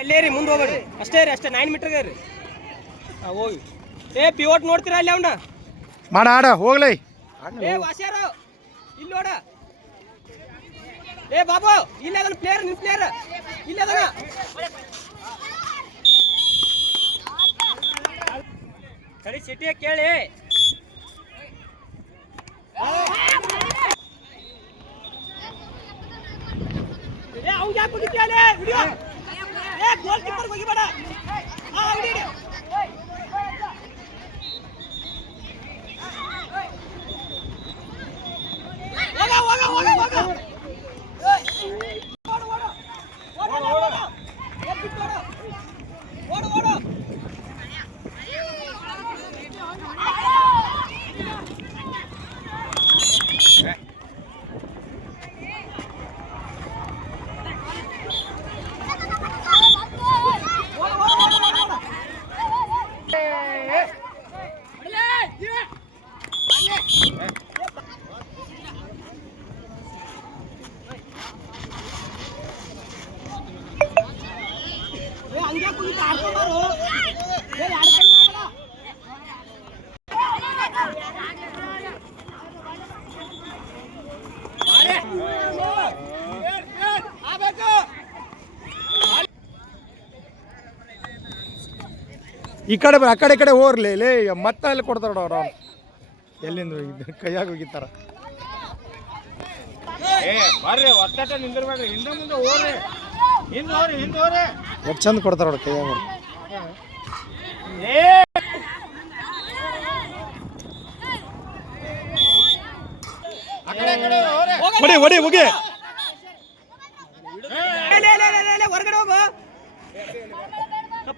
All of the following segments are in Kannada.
ಅಲ್ಲೇ ರೀ ಮುಂದೆ ಹೋಗ್ಬೇಡ್ರಿ ಅಷ್ಟೇ ರೀ ಅಷ್ಟೇ 9 ಮೀಟರ್ಗೆ ರೀ ಹೋಗಿ ಪಿವೋಟ್ ನೋಡ್ತೀರಾ ಅಲ್ಲಿ ಅವನ ಮಾಡ ಆಡ ಹೋಗ್ಲೈ ವಾಸ್ಯಾರ ಇಲ್ಲಿ ನೋಡ ಬಾಬು ಇಲ್ಲ ಅದನ್ನ ಪ್ಲೇಯರ್ ನಿಮ್ ಪ್ಲೇಯರ್ ಇಲ್ಲ ಅದನ್ನ ಕಡಿ ಸಿಟಿಯ ಕೇಳಿ ಅವ್ನು ಯಾಕೆ ಹೋಗಿದ್ಯಾಲೆ ವಿಡಿಯೋ ಗೋಲ್ ಕೀಪರ್ ಹೋಗಿಬೇಡ ಹಿಡಿ ಈ ಕಡೆ ಆ ಕಡೆ ಹೋರ್ಲಿ ಲೇ ಮತ್ತೆ ಅಲ್ಲಿ ಕೊಡ್ತಾರ ಅವ್ರು ಎಲ್ಲಿಂದ ಕೈಯಾಗ ಹೋಗಿತ್ತಾರ ಬರ್ರಿ ಒತ್ತಟ ನಿಂದಿರ್ಬೇಡ್ರಿ ಹಿಂದೆ ಮುಂದೆ ಹೋಗ್ರಿ ಹಿಂದೆ ಹೋಗ್ರಿ ಎಷ್ಟು ಚಂದ ಕೊಡ್ತಾರ ಅವ್ರ ಕೈಯಾಗ ಹೊಡಿ ಹೋಗಿ ಹೊರಗಡೆ ಹೋಗು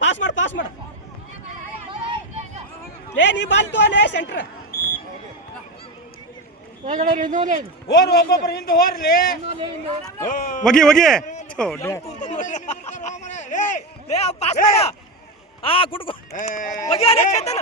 ಪಾಸ್ ಮಾಡು ಲೇ ನೀ ಬಾಲ್ ತೋಲೆ ಸೆಂಟರ್ ಒಬ್ಬೊಬ್ಬರು ಹಿಂದೆ ಹೋರ್ಲಿ ಹೋಗಿ ಪಾಸ್ ಮಾಡ ಗುಡ್ ಹೋಗಿ ಚೇತನ